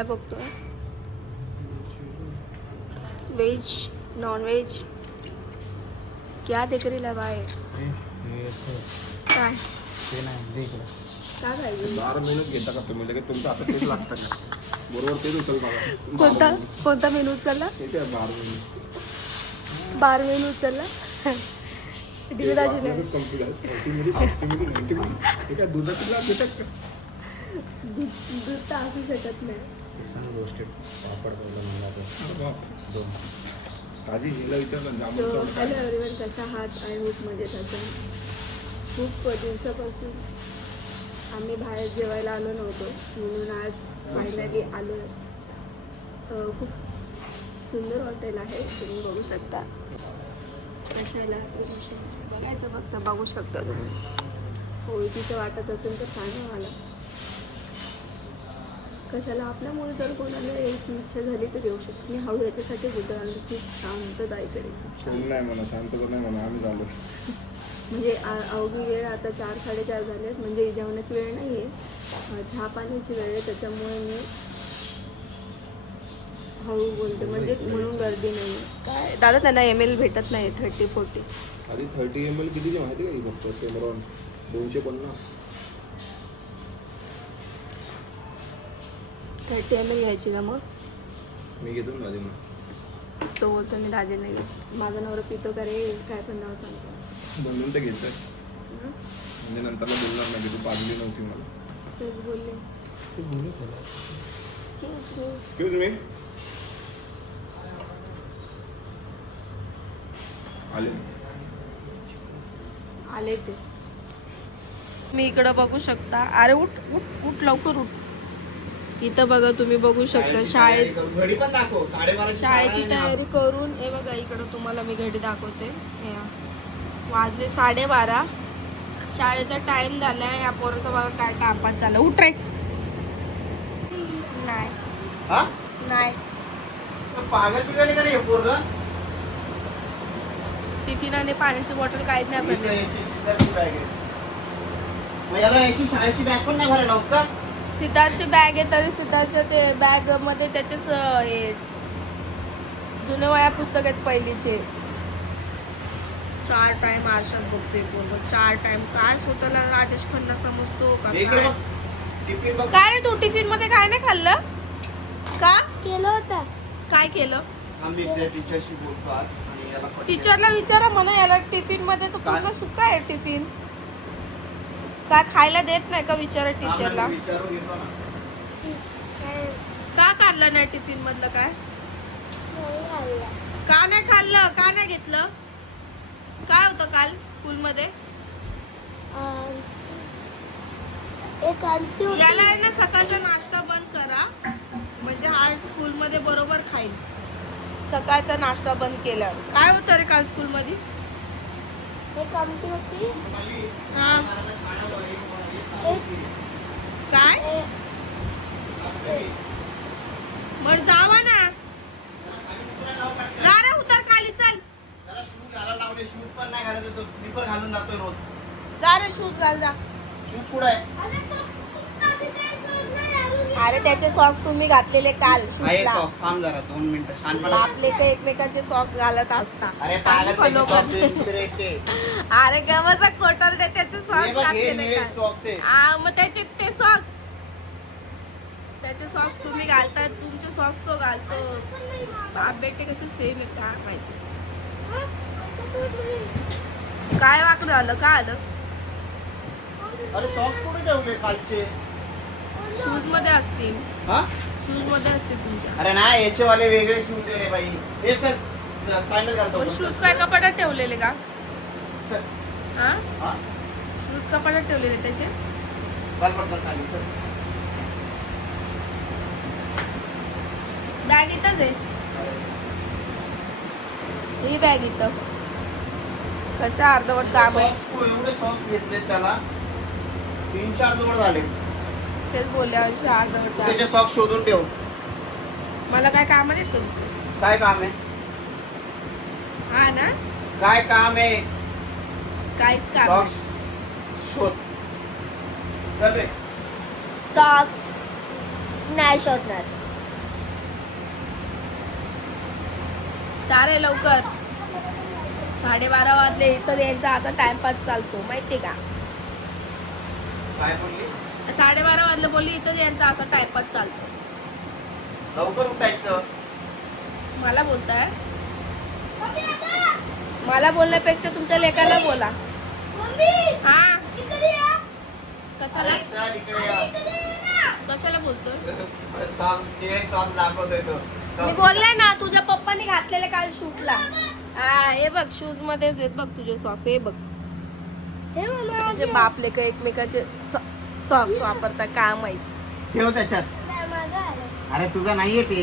काय बघतोय? Veg non veg क्या देख रही है भाई? काय काय पाहिजे? 12 मेनूच घेता का तुम्ही? लगेच तुमच्या हातात तेच लागतं का? बरोबर तेच उचल बघा. कोणता मेनू उचलला? 12 मेनू. 12 मेनू उचलला. डिगराजीने कंप्लीट आहे. 30 मिनिट 60 मिनिट 90 मिनिट. हे काय दुधाचा ग्लास घेतात का? दूध तर असू शकत नाही. रोस्टेड पापड बनवला तो. ताजी हिला विचारलं सो जामून हॅलो एव्हरीवन, कशा आहात? आय होप मजेत असेल. खूप दिवसापासून आम्ही बाहेर जेवायला आलो नव्हतो, म्हणून आज फायनली आलो. खूप सुंदर हॉटेल आहे, तुम्ही बघू शकता. कशाला बघायचं फक्त बघू शकता तुम्ही. फोडकीचं वाटत असेल तर सांगा मला. कशाला आपल्यामुळे जर कोणाला यायची इच्छा झाली तर येऊ शकते. मी हळू याच्यासाठी बोलतो आणि खूप शांतता इकडे. सोडून नाही म्हणा, शांत पण नाही म्हणा, आम्ही झालो. म्हणजे अवघी वेळ आता 4 साडेचार झालेत, म्हणजे जेवणाची वेळ नाही आहे, चहा पाण्याची वेळ आहे. त्याच्यामुळे मी हळू बोलते, म्हणजे म्हणून गर्दी नाही आहे. काय दादा, त्यांना ML भेटत नाही 30-40. आधी 30 ml कितीची माहिती का? ही फक्त सेमरॉन 250. 30 ml घ्यायची का? मग मी घेतो ना आधी मग. तो बोलतो मी दाजे नाही घेत. माझा नवरा पितो का रे? काय पण नाव सांगतो. बनवून तर घेतोय, म्हणजे नंतरला बोलणार नाही की तू पाजली नव्हती मला. तेच बोलले. Excuse me. आले ते. मी इकडं बघू शकता. अरे उठ उठ उठ, लवकर उठ. इथं बघा, तुम्ही बघू शकता शाळेची तयारी करून. हे बघा इकडं तुम्हाला मी घडी दाखवते. हे वाजले 12:30. शाळेचा टाइम झालाय. या पोराचा बघा काय टाइमपास झाला. उठ रे. नाही नाही, टिफिन आणि पाण्याची बॉटल काहीच नाही भरले. सिद्धार्थची बॅग आहे, तरी सिद्धार्थच्या ते बॅग मध्ये त्याचेच हे जुने वया पुस्तक आहेत पहिलीचे. 4 टाइम आरशात बघतोय पूर्ण. 4 टाइम. काय स्वतःला राजेश खन्ना समजतो का? काय रे, तू टिफिन मध्ये काय नाही खाल्लं का? केलं होतं. काय केलं? टीचरला विचारा म्हणा, याला टिफिन मध्ये तो पूर्ण सुका आहे टिफिन. काय खायला देत नाही का? विचारा टीचरला. का काढलं नाही टिफिन मधलं? काय का नाही खाल्लं? का नाही घेतलं? काय होतं काल स्कूल मध्ये? याला आहे ना, सकाळचा नाश्ता बंद करा, म्हणजे हा स्कूल मध्ये बरोबर खाईल. सकाळचा नाश्ता बंद केल्यावर काय होतं रे काल स्कूल मध्ये? हा काय? मग जावा ना. जा रे, उतर खाली, चल. जा रे, शूज घाल जा. अरे त्याचे सॉक्स तुम्ही घातलेले काल शूजला. आपले ते एकमेकांचे सॉक्स घालत असता. अरे गवचा कोटर दे, त्याचे सॉक्स घातलेले काल. मग त्याचे ते सॉक्स, त्याचे सॉक्स तुम्ही घालताय, तुमचे सॉक्स तो घालतो. बाप बेटे कसे सेम आहे काय माहिती. काय वाकडं आलं? काय आलं? अरे सॉक्स कुठे ठेवले कालचे? शूज मध्ये असतील. शूज मध्ये असतील तुमच्या. अरे नाही, याचे वाले वेगळे शूज रे बाई. हे चल सँडल घालतो. शूज काय कपाटात ठेवलेले का? चल. हा, शूज कपाटात ठेवलेले त्याचे. बॅग इथंच आहे. ही बॅग इथं. कशा अर्धवट काम आहे. एवढे सॉक्स घेतले त्याला, 3-4 जोड झाले. तेच बोलले, अशा अर्धवट काम. त्याचे सॉक्स शोधून ठेव. मला काय काम आहे तुमचं? काय काम आहे? हा ना, काय काम आहे? काहीच काम सॉक्स शोध. चल रे. सॉक्स नाही शोधणार. चालेल लवकर 12:30 वाजले इथं यांचा असा टाइमपास चालतो माहितीये का काय म्हणली 12:30 वाजले बोलली इथं यांचा असा टाइमपास चालतो लवकर उठायचं मला बोलताय मला बोलण्यापेक्षा तुमच्या लेकाला बोला हा कशाला अरे चल इकडे या. कशाला बोलतोय सॉंग निळे सॉंग दाखवतोय तो मी बोलले ना तुझ्या पप्पानी घातलेले काल शूटला हा हे बघ शूज मध्येच आहेत बघ तुझे सॉक्स हे बघ तुझे बापले का एकमेकाचे सॉक्स वापरता काय माहित ठेव त्याच्यात अरे तुझा नाहीये ते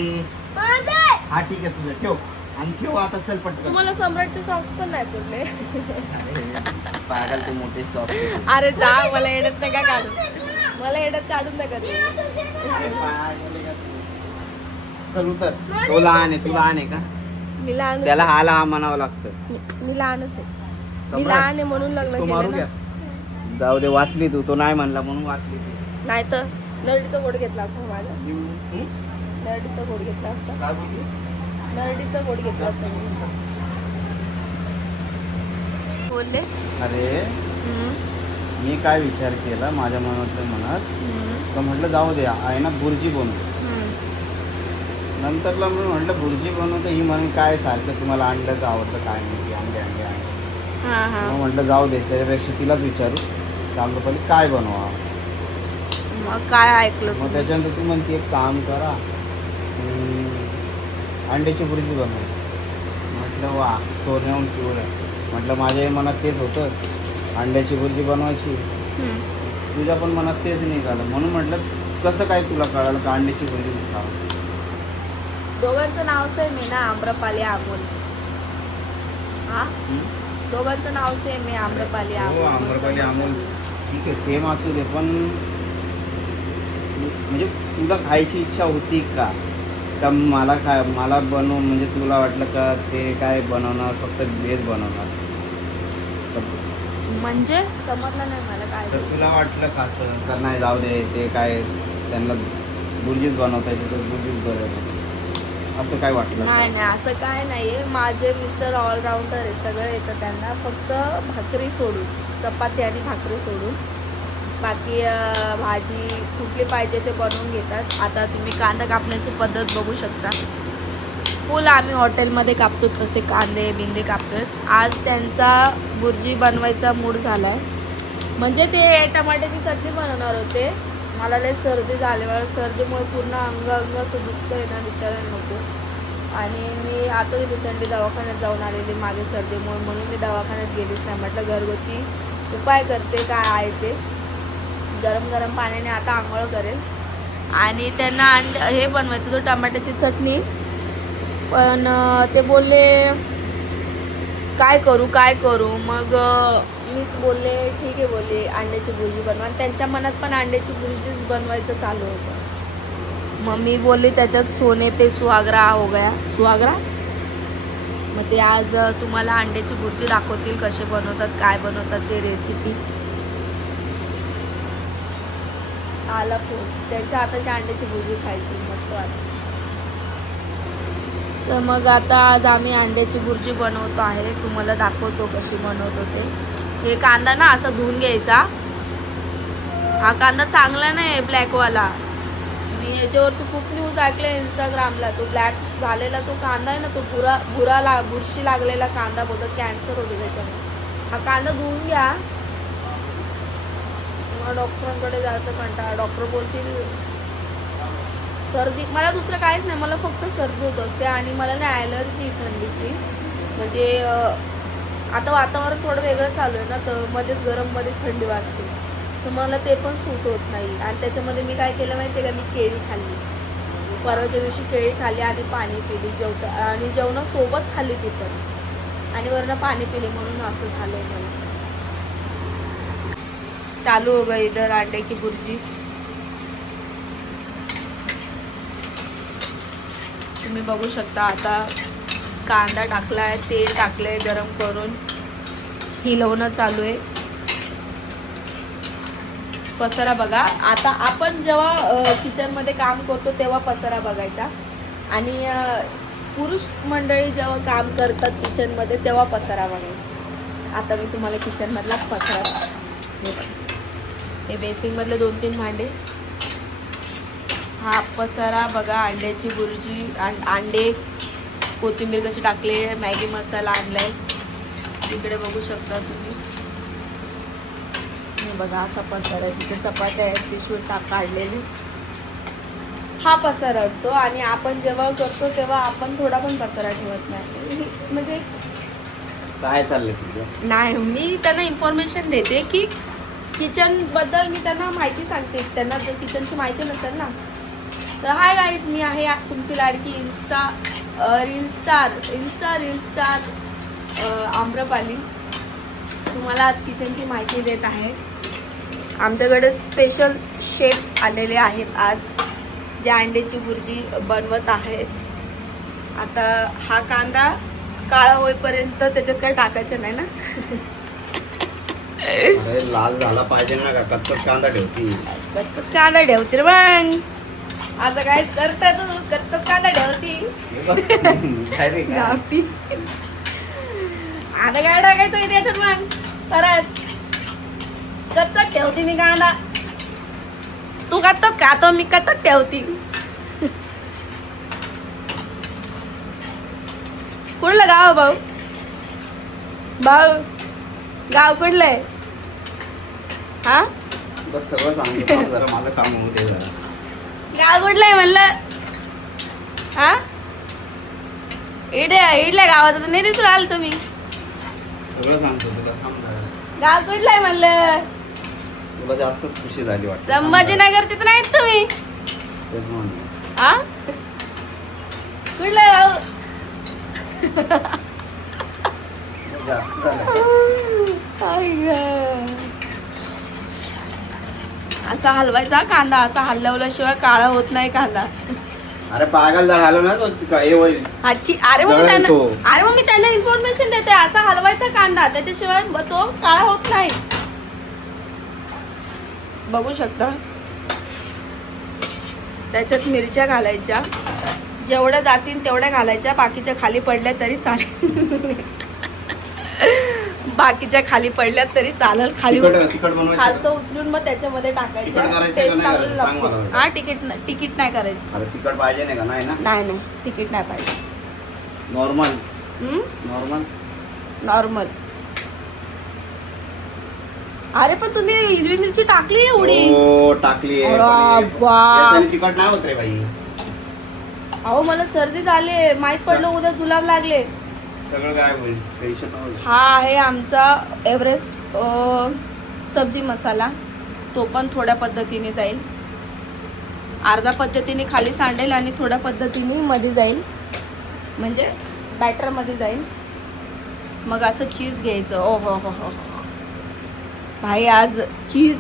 हा ठीक आहे तुझं ठेव आणि ठेव आता चल पटकन तुम्हाला सम्राटचे सॉक्स पण नाही पडले पागल ते मोठे सॉफ्ट अरे जा मला एडत नका काढून मला एडत काढून नका देऊ. चल उतर तो लहान आहे तू लहान आहे का मी लहान त्याला हा लहान म्हणावं लागतं मी लहानच आहे मी सम्राट, लहान आहे म्हणून लग्न तो मारू केलं घ्या ना जाऊ दे वाचली तू तो नाही म्हणला म्हणून वाचली तू नाही तर नरडीचा गोड घेतला असता माझा हम्म? नरडीचा गोड घेतला असता काय बोलली नरडीचा गोड घेतला असता बोलले अरे मी काय विचार केला माझ्या मनातल्या मनात तर म्हटलं जाऊ दे आहे ना बुर्जी बनवू नंतरला मी म्हटलं बुर्जी बनवतो ही म्हणून काय सारखं तुम्हाला अंड्याचं आवडतं काय नाही अंडे अंडे अंडे हा हा मग म्हटलं जाऊ दे त्याच्यापेक्षा तिलाच विचारू चांगलं पहिले काय बनवा मग काय ऐकलं मग तुम्ही? त्याच्यानंतर तू म्हणते एक काम करा अंड्याची बुर्जी बनव म्हटलं वा सोन्याहून पिवळं म्हटलं माझ्याही मनात तेच होतं अंड्याची बुर्जी बनवायची तुझ्या पण मनात तेच निघालं म्हणून म्हटलं कसं काय तुला कळालं का अंड्याची बुर्जी खावं दोघांचं नाव सेम आहे ना आम्रपाली अमोल हा दोघांचं नाव सेम आहे आम्रपाली हो अमोल आम्रपाली अमोल ठीक आहे सेम असू दे पण म्हणजे तुला खायची इच्छा होती का मला बनवून म्हणजे तुला वाटलं का ते काय बनवणार फक्त व्हेज बनवणार म्हणजे समजलं नाही मला काय तर तुला वाटलं का असं तर नाही जाऊ दे ते काय त्यांना बुर्जीच बनवता येते तर बुर्जीच बनवतात असं काय वाटलं का? नाही नाही असं काय नाहीये माझे मिस्टर ऑलराऊंडर आहे सगळं येतं त्यांना फक्त भाकरी सोडून चपाती आणि भाकरी सोडून बाकी भाजी कुठली पाहिजे ते बनवून घेतात आता तुम्ही कांदा कापण्याची पद्धत बघू शकता फुल आम्ही हॉटेलमध्ये कापतो तसे कांदे बिंदे कापतोय आज त्यांचा बुर्जी बनवायचा मूड झाला आहे म्हणजे ते टमाट्याची चटणी बनवणार होते मला लय सर्दी झाल्यामुळे सर्दीमुळे पूर्ण अंग असं दुखतं आहे ना विचारायला नको आणि मी आता रिसेंटली दवाखान्यात जाऊन आलेली माझ्या सर्दीमुळे म्हणून मी दवाखान्यात गेलीच नाही म्हटलं घरगुती उपाय करते काय आहे ते गरम गरम पाण्याने आता आंघोळ करेल आणि त्यांना हे बनवायचं तो टमाट्याची चटणी पण ते बोलले काय करू मग मीच बोलले ठीक आहे बोलले अंड्याची भुर्जी बनवा आणि त्यांच्या मनात पण अंड्याची भुर्जीच बनवायचं चालू होतं मग मी बोलली त्याच्यात सोने पे सुहागरा हो गया सुहागरा मग ते आज तुम्हाला अंड्याची भुर्जी दाखवतील कसे बनवतात काय बनवतात ते रेसिपी आला फोन त्यांच्या हाताची अंड्याची भुर्जी खायची मस्त वाटते तर मग आता आज आम्ही अंड्याची भुर्जी बनवतो आहे तुम्हाला दाखवतो कशी बनवतो ते हे कांदा ना असा धुवून घ्यायचा हा कांदा चांगला नाही ब्लॅकवाला मी याच्यावर तू खूप न्यूज ऐकले इंस्टाग्रामला तो ब्लॅक झालेला तो कांदा आहे ना तो बुरशी लागलेला कांदा बोलतात कॅन्सर होतो त्याच्यामुळे हा कांदा धुवून घ्या मग डॉक्टरांकडे जायचं कंटाळा डॉक्टर बोलतील सर्दी मला दुसरं काहीच नाही मला फक्त सर्दी होत असते आणि मला ना ॲलर्जी थंडीची म्हणजे आता वातावरण थोडं वेगळं चालू आहे ना तर मध्येच गरममध्ये थंडी वाजते तर मला ते पण सूट होत नाही आणि त्याच्यामध्ये मी काय केलं माहिती आहे का मी केळी खाल्ली परवाच्या दिवशी केळी खाल्ली आणि पाणी पिली आणि जेवणासोबत खाल्ली ती पण आणि वरनं पाणी पिले म्हणून असं झालं आहे मला चालू हो गई इधर अंडे की भुर्जी तुम्ही बघू शकता आता कांदा टाकला आहे तेल टाकलं आहे गरम करून हिलवणं चालू आहे पसारा बघा आता आपण जेव्हा किचनमध्ये काम करतो तेव्हा पसारा बघायचा आणि पुरुष मंडळी जेव्हा काम करतात किचनमध्ये तेव्हा पसारा बघायचा. आता मी तुम्हाला किचनमधला पसारा दाखवते. हे बेसिंगमधले 2-3 भांडे. हा पसारा बघा, अंड्याची बुर्जी, अंडे, कोथिंबीर कशी टाकली आहे, मॅगी मसाला आणलाय. इकडे बघू शकता तुम्ही. हे बघा असा पसारा आहे. तिथे चपात्या आहेत, पिशवी काढलेली. हा पसारा असतो आणि आपण जेव्हा करतो तेव्हा आपण थोडा पण पसारा ठेवत नाही. म्हणजे काय चाललंय तुझं? नाही, मी त्यांना इन्फॉर्मेशन देते की किचनबद्दल मी त्यांना माहिती सांगते. त्यांना जर किचनची माहिती नसेल ना तर हाय गाईज, मी आहे तुमची लाडकी रील स्टार आम्रपाली. तुम्हाला आज किचनची माहिती देत आहे. आमच्याकडे स्पेशल शेफ आलेले आहेत आज, जे अंड्याची बुर्जी बनवत आहेत. आता हा कांदा काळा होईपर्यंत त्याच्यात काय टाकायचं नाही ना. अरे लाल झाला पाहिजे ना का? कच्चाच कांदा ठेवती. कच्चाच कांदा ठेवते रे मग. असं काय करता तू? कच्चाच कांदा ठेवती. काय रे काय? गावठी. आता काय टाकायचं त्याच्यात मग? परत कच्चाच ठेवते मी कांदा. तू कच्चाच खातो, मी कच्चाच ठेवती. कुठलं गाव भाऊ? गाव कुठलं आहे? हा, बस सगळं सांगतो जरा, माझं काम होऊ दे जरा. गाव कुठलं आहे म्हणलं? हा, इडल्या गावात नाही दिसून आलं तुम्ही. सगळं सांगतो तुला, थांब जरा. गाव कुठलं आहे म्हणलं? तुला जास्तच खुशी झाली वाटतं. संभाजीनगरचे तर नाहीत तुम्ही. तेच म्हणलं. हा, कुठलं आहे भाऊ? जास्त झालं. आई गं. असा हलवायचा कांदा, असा हलवल्याशिवाय काळा होत नाही कांदा. अरे पागल झालो ना तो, काय होईल? अरे मग मी त्यांना इन्फॉर्मेशन देते. असा हलवायचा कांदा, त्याच्याशिवाय तो काळा होत नाही. बघू शकता. त्याच्यात मिरच्या घालायच्या, जेवढ्या जातील तेवढ्या घालायच्या. बाकीच्या खाली पडल्या तरी चालेल. बाकीच्या खाली पडल्या तरी चालेल. खाली खालचं उचलून मग त्याच्यामध्ये टाकायचं. टेस्ट चांगलं लागतो. हा, तिकीट नाही करायची. अरे तिखट पाहिजे नाही का? नाही ना. नाही, तिकीट नाही पाहिजे. नॉर्मल. अरे पण तुम्ही हिरवी मिरची टाकली एवढी? हो टाकली आहे. तिखट नाही होत रे बाई. अहो मला सर्दी झाली, माहीत पडलं उद्या जुलाब लागले. सगळं काय होईल, टेन्शन नाही. हा आहे आमचा एव्हरेस्ट सब्जी मसाला. तो पण थोड्या पद्धतीने जाईल. अर्धा पद्धतीने खाली सांडेल आणि थोड्या पद्धतीने मध्ये जाईल, म्हणजे बॅटरमध्ये जाईल. मग असं चीज घ्यायचं. ओ हो हो हो भाई, आज चीज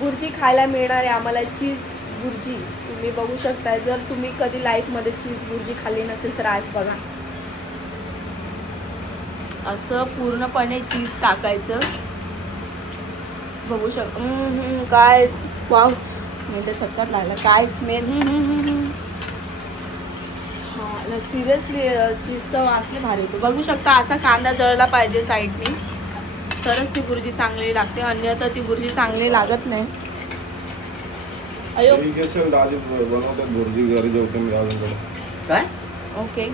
बुर्जी खायला मिळणार आहे आम्हाला. चीज बुर्जी तुम्ही बघू शकता. जर तुम्ही कधी लाईफमध्ये चीज बुर्जी खाल्ली नसेल तर आज बघा. असं पूर्णपणे चीज टाकायचं. बघू काय वाव, म्हणजे सगळ्यात लागलं काय स्मेल. हा सिरियसली चीजचं वासले भारी होतो. बघू शकता. असा कांदा जळला पाहिजे साईडनी, तरच ती बुर्जी चांगली लागते. अन्यथा ती बुर्जी चांगली लागत नाही. अयो बनवतात बुर्जी घरी जेवतो मी अजून. काय? ओके.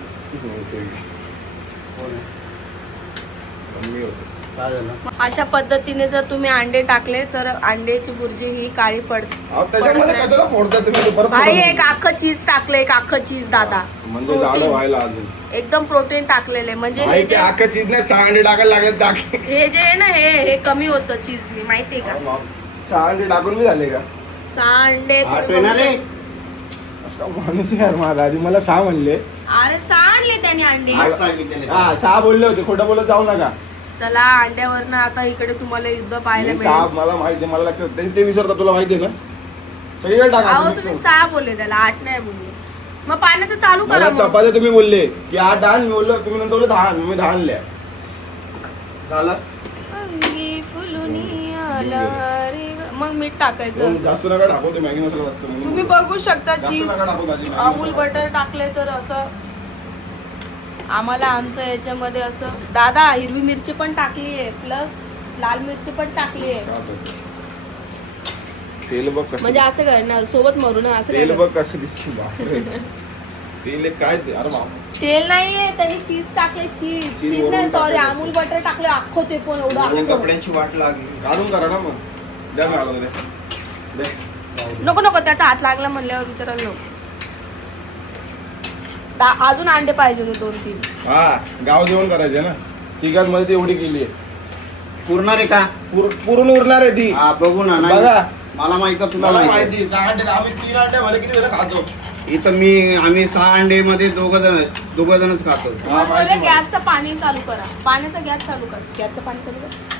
काय झालं? अशा पद्धतीने जर तुम्ही अंडे टाकले तर अंड्याची बुर्जी ही काळी पडते. कशाला फोडता तुम्ही? भाई एक अख्खं चीज टाकलं, एक अख्खं चीज दादा. म्हणजे झालं व्हायला अजून एकदम प्रोटीन टाकलेले. म्हणजे हे जे अख्खं चीज नाही, 6 अंडे टाकायला लागेल. हे जे आहे ना, हे कमी होतं चीजनी, माहितीये का? 6 अंडे टाकून मी झाले का? 6 अंडे माणूस यार माझा. आधी मला 6 म्हणले. अरे 6 आणले त्याने अंडे. हा 6 बोलले होते, खोटं बोलत जाऊ नका. चला अंड्यावरनं आता इकडे तुम्हाला युद्ध पाहायला मिळेल. 6 मला माहिती, मला लक्षात ते विसरता. तुला माहिती आहे ना, सगळीकडे टाका. अहो तुम्ही 6 बोलले, त्याला 8 नाही बोलले. मग पाण्याचं चालू करा. चपात्या तुम्ही बोलले की 8 आण, मी बोललो तुम्ही नंतर बोलले 10 आण, मी 10 आणल्या. झालं. मग मीठ टाकायचं असं. जास्त नका टाकू ते मॅगी मसाला असतो म्हणून. तुम्ही बघू शकता जास्त चीज नका टाकू दाजी, मॅगी अमूल मसाला बटर टाकले तर असं आम्हाला आमचं याच्यामध्ये असं दादा हिरवी मिरची पण टाकली आहे प्लस लाल मिरची पण टाकली आहे असतो. तेल बघ कसं म्हणजे असं करणार सोबत मरू नये असं तेल नाही बघ कसं दिसते बापरे. तेल काय ते अरे बाप तेल नाहीये त्यांनी चीज टाकले चीज चीज चीज वरून नाही सॉरी टाकायचं अमूल बटर टाकले अख्खो ते पण एवढं आणि अख्खं. कपड्यांची वाट लागली काढून करा ना मग द्या ना आलं दे. नको नको त्याचा हात लागला म्हणल्यावर विचारायला नको अजून अंडे पाहिजे होते 2-3 हा गाव जेवण करायचे ना तिघात मध्ये ती एवढी केली आहे पुरणार आहे का पुरून उरणार आहे ती हा बघू ना नाही बघा. मला माहित का तुला मला माहिती माहिती 6 अंडे आम्ही 3 अंडे भले किती जण खातो इथं आम्ही 6 अंडे मध्ये दोघ जणच खातो हा, माहिती मला. गॅसचं पाणी चालू करा पाण्याचा गॅस चालू कर गॅसचं पाणी चालू कर